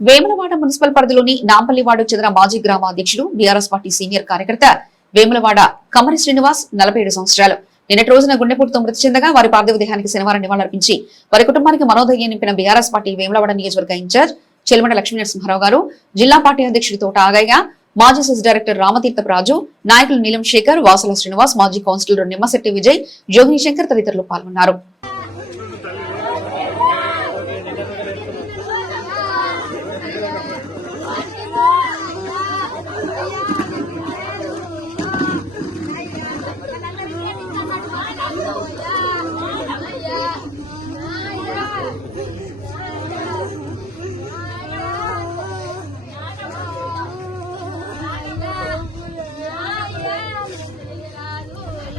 Vemulawada municipal పరిధిలోని నాంపల్లివాడు చెందిన మాజీ గ్రామాధ్యక్షుడు బీఆర్ఎస్ పార్టీ సీనియర్ కార్యకర్త వేములవాడ కమరి శ్రీనివాస్ నలభై ఏడు సంవత్సరాలు. నిన్నటి రోజున గుండెపోటుతో మృతి చెందగా వారి పార్థివ దేహానికి శనివారం నివాళులర్పించి వారి కుటుంబానికి మనోధైర్యం నింపిన బీఆర్ఎస్ పార్టీ వేములవాడ నియోజకవర్గ ఇన్ఛార్జ్ చెల్మడ లక్ష్మీ నరసింహారావు గారు జిల్లా పార్టీ అధ్యక్షుడు తోట ఆగయ్య మాజీ సెస్ డైరెక్టర్ రామతీర్థపరాజు నాయకులు నీలం శేఖర్ వాసుల శ్రీనివాస్ మాజీ కౌన్సిలర్ నిమ్మశెట్టి విజయ్ జోగిని శంకర్ తదితరులు పాల్గొన్నారు.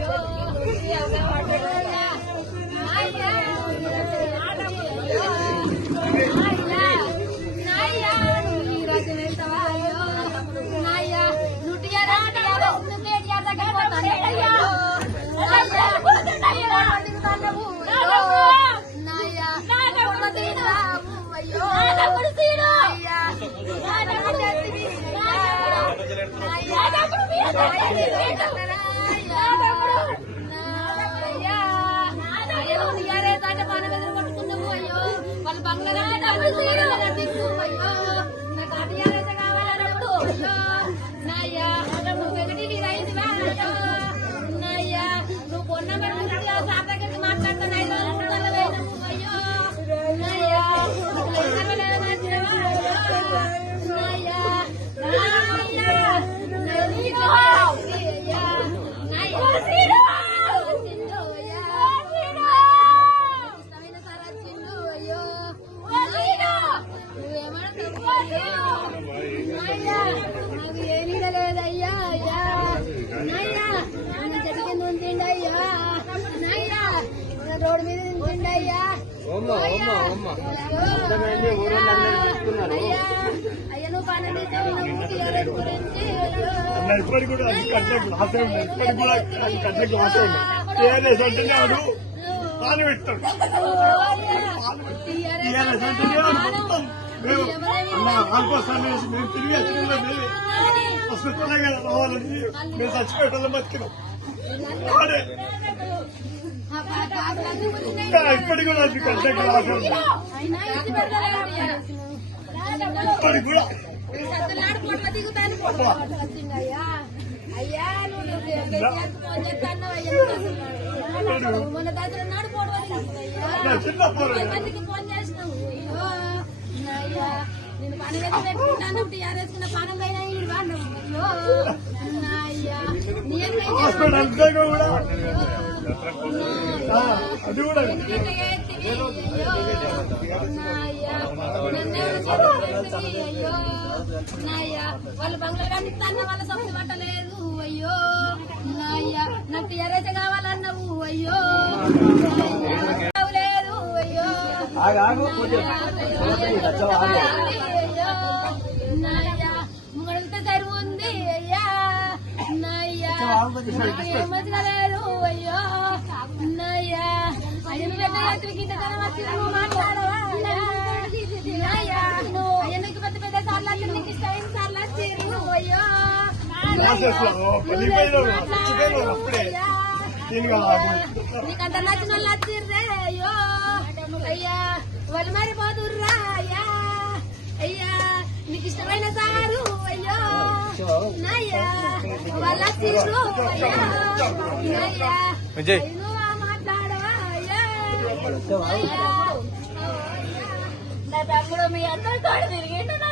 వాళ్ళు బంగ్లా అయ్యో నాకు ఇప్పటికి కూడా అది కట్లకు లాసే ఉంది ఇప్పటికి కూడా అది కట్లకు లాసే ఉంది టీఆర్ఎస్ అంటేనే వాడు పాలు పెడతాడు టీఆర్ఎస్ అంటేనే వాడు మొత్తం మేము అన్న ఆల్కోస్తాను వేసి మేము తిరిగి వచ్చిన మేము వస్తున్నా కదా రావాలని మేము చచ్చిపోయేటోళ్ళం బతికినాం ఇప్పటికి కూడా అది లాసే ఉంది ఇప్పటికి కూడా. అయ్యా నువ్వు ఫోన్ చేస్తాను అయ్యా మొన్న దసరా నాడు ఫోటో నా చిన్న పోరాడు మందికి ఫోన్ చేసినావు అయ్యో నాయ్యా నేను పని మీద పెట్టుకుంటాను టీఆర్ఎస్ పనులు అయినా ఈ అయ్యో నేను హాస్పిటల్ కూడా ఆ, అది వాళ్ళు బంగ్లాదేశ్ తన్న వాళ్ళ సొంత పట్టలేదు అయ్యో నాయ్యా నాకు టీఆర్ఎస్ కావాలన్నావు అయ్యో లేదు అయ్యో నాయ్యా ముంగడితే సరువు ఉంది అయ్యా. నాయ్యా ఏమొచ్చినా లేదు అయ్యో నాయ్యా అయ్యను పెద్ద రాత్రికి ఇంత తరం వచ్చి నువ్వు మాట్లాడవా? నాయ్యా అయ్యనికి పెద్ద పెద్ద సార్లు వచ్చి నీకు ఇష్టమైన సార్లు వచ్చిర్రు అయ్యో. ప్రాసెస్లో వెళ్ళిపోయినావు చచ్చిపోయినావు అప్పుడే దీనిగా నీకు అంత నచ్చిన వాళ్ళు వచ్చిర్రే అయ్యో. అయ్యా వాళ్ళు మరి పోతుర్రా? విజయ్. నా తమ్ముడు మీ అందరితో తిరిగిండు నా